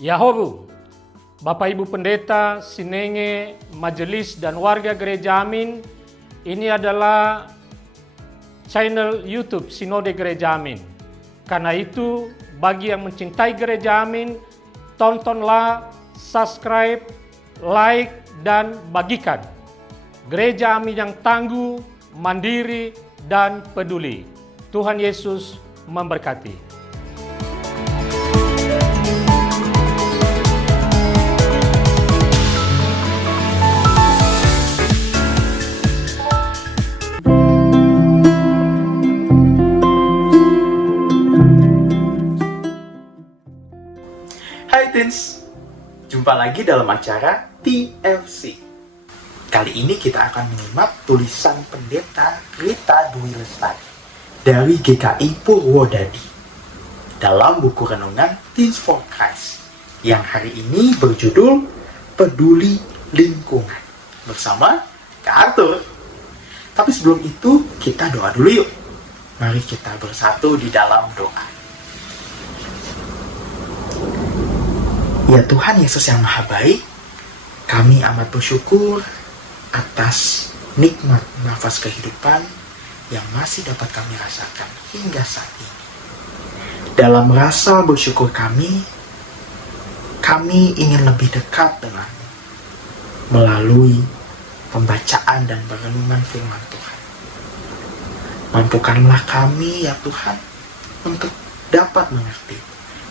Yahobu, Bapak Ibu Pendeta, Sinenge, Majelis dan warga Gereja Amin, ini adalah channel YouTube Sinode Gereja Amin. Karena itu, bagi yang mencintai Gereja Amin, tontonlah, subscribe, like, dan bagikan. Gereja Amin yang tangguh, mandiri, dan peduli. Tuhan Yesus memberkati. Hai Teens, jumpa lagi dalam acara TFC. Kali ini kita akan menyimak tulisan Pendeta Rita Dwi Lestari dari GKI Purwodadi dalam buku renungan Teens for Christ yang hari ini berjudul Peduli Lingkungan bersama Kak Arthur. Tapi sebelum itu kita doa dulu yuk. Mari kita bersatu di dalam doa. Ya Tuhan Yesus yang Maha Baik, kami amat bersyukur atas nikmat nafas kehidupan yang masih dapat kami rasakan hingga saat ini. Dalam rasa bersyukur kami ingin lebih dekat denganmu melalui pembacaan dan perenungan firman Tuhan. Mampukanlah kami ya Tuhan untuk dapat mengerti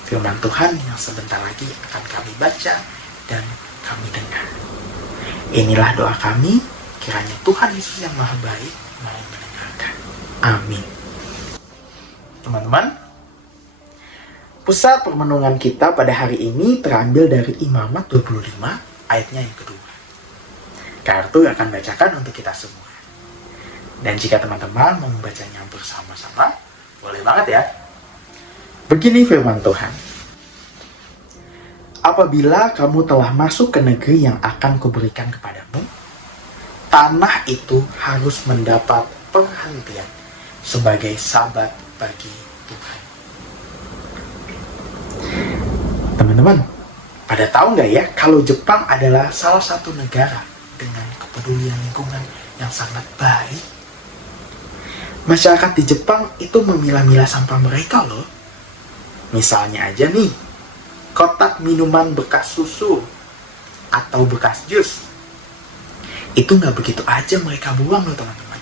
firman Tuhan yang sebentar lagi akan kami baca dan kami dengar. Inilah doa kami, kiranya Tuhan Yesus yang Maha Baik mau mendengarkan. Amin. Teman-teman, pusat permenungan kita pada hari ini terambil dari Imamat 25 ayatnya yang kedua. Kak Arthur akan bacakan untuk kita semua. Dan jika teman-teman mau membacanya bersama-sama, boleh banget ya. Begini firman Tuhan. Apabila kamu telah masuk ke negeri yang akan kuberikan kepadamu, tanah itu harus mendapat perhentian sebagai sabat bagi Tuhan. Teman-teman, pada tahu nggak ya kalau Jepang adalah salah satu negara dengan kepedulian lingkungan yang sangat baik? Masyarakat di Jepang itu memilah-milah sampah mereka loh. Misalnya aja nih, kotak minuman bekas susu atau bekas jus. Itu nggak begitu aja mereka buang loh teman-teman.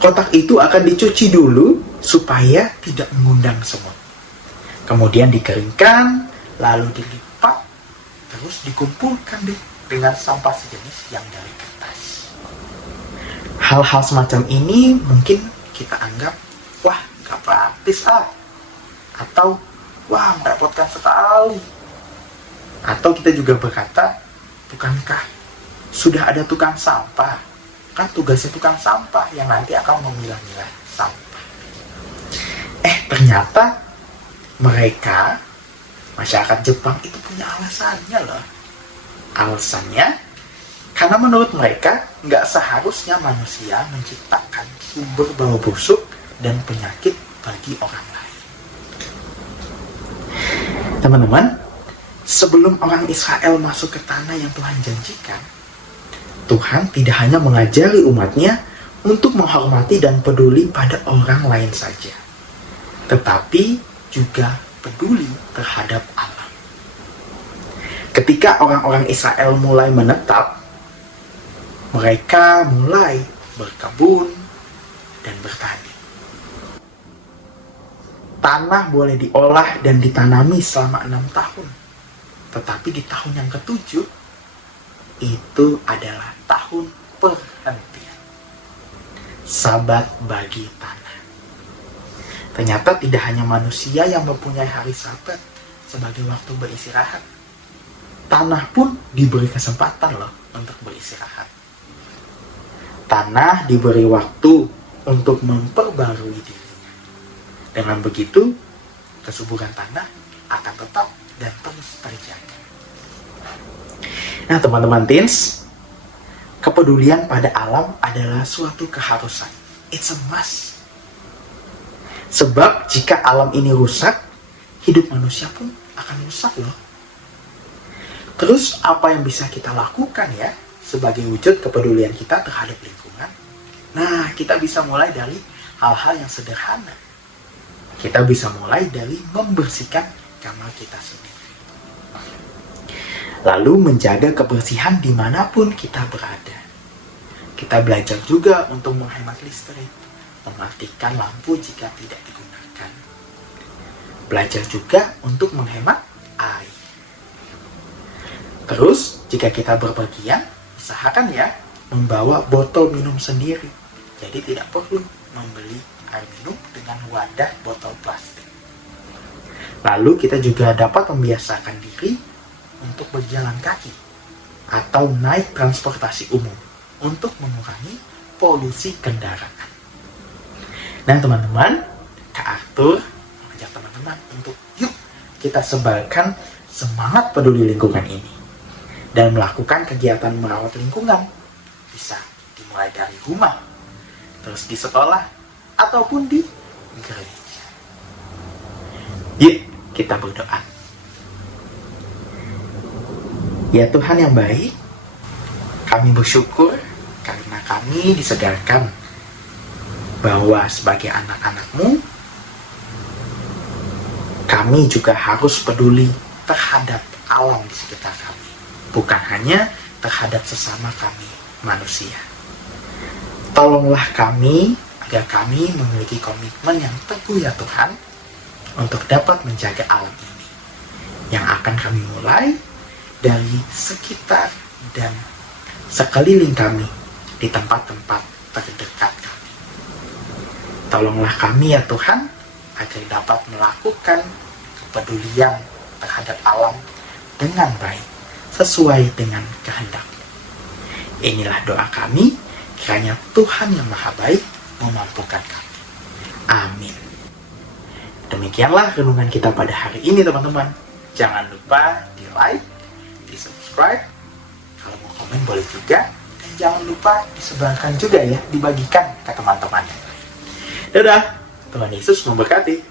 Kotak itu akan dicuci dulu supaya tidak mengundang semut. Kemudian dikeringkan, lalu dilipat, terus dikumpulkan deh dengan sampah sejenis yang dari kertas. Hal-hal semacam ini mungkin kita anggap, wah nggak praktis atau wah merepotkan sekali. Atau kita juga berkata, bukankah sudah ada tukang sampah? Kan tugasnya tukang sampah yang nanti akan memilah-milah sampah. Ternyata mereka, masyarakat Jepang itu punya alasannya loh. Alasannya, karena menurut mereka nggak seharusnya manusia menciptakan sumber bau busuk dan penyakit bagi orang lain. Teman-teman, sebelum orang Israel masuk ke tanah yang Tuhan janjikan, Tuhan tidak hanya mengajari umatnya untuk menghormati dan peduli pada orang lain saja, tetapi juga peduli terhadap alam. Ketika orang-orang Israel mulai menetap, mereka mulai berkebun dan bertani. Tanah boleh diolah dan ditanami selama 6 tahun. Tetapi di tahun yang ke-7, itu adalah tahun perhentian. Sabat bagi tanah. Ternyata tidak hanya manusia yang mempunyai hari sabat sebagai waktu beristirahat. Tanah pun diberi kesempatan loh untuk beristirahat. Tanah diberi waktu untuk memperbarui diri. Dengan begitu, kesuburan tanah akan tetap dan terus terjaga. Nah teman-teman teens, kepedulian pada alam adalah suatu keharusan. It's a must. Sebab jika alam ini rusak, hidup manusia pun akan rusak loh. Terus apa yang bisa kita lakukan ya sebagai wujud kepedulian kita terhadap lingkungan? Nah, kita bisa mulai dari hal-hal yang sederhana. Kita bisa mulai dari membersihkan kamar kita sendiri. Lalu menjaga kebersihan dimanapun kita berada. Kita belajar juga untuk menghemat listrik, mematikan lampu jika tidak digunakan. Belajar juga untuk menghemat air. Terus, jika kita berpergian, usahakan ya membawa botol minum sendiri. Jadi tidak perlu membeli air minum dengan wadah botol plastik. Lalu kita juga dapat membiasakan diri untuk berjalan kaki atau naik transportasi umum untuk mengurangi polusi kendaraan. Nah teman-teman, Kak Arthur mengajak teman-teman untuk yuk kita sebarkan semangat peduli lingkungan ini dan melakukan kegiatan merawat lingkungan. Bisa dimulai dari rumah, terus di sekolah, ataupun di gereja. Yuk kita berdoa. Ya Tuhan yang baik, kami bersyukur karena kami disegarkan bahwa sebagai anak-anak-Mu, kami juga harus peduli terhadap alam di sekitar kami. Bukan hanya terhadap sesama kami, manusia. Tolonglah kami agar kami memiliki komitmen yang teguh ya Tuhan untuk dapat menjaga alam ini. Yang akan kami mulai dari sekitar dan sekeliling kami di tempat-tempat terdekat kami. Tolonglah kami ya Tuhan agar dapat melakukan kepedulian terhadap alam dengan baik sesuai dengan kehendak-Mu. Inilah doa kami, kiranya Tuhan yang Maha Baik memampukan kami. Amin. Demikianlah renungan kita pada hari ini teman-teman. Jangan lupa di like, di subscribe, kalau mau komen boleh juga, dan jangan lupa disebarkan juga ya, dibagikan ke teman-teman yang lain. Dadah, Tuhan Yesus memberkati.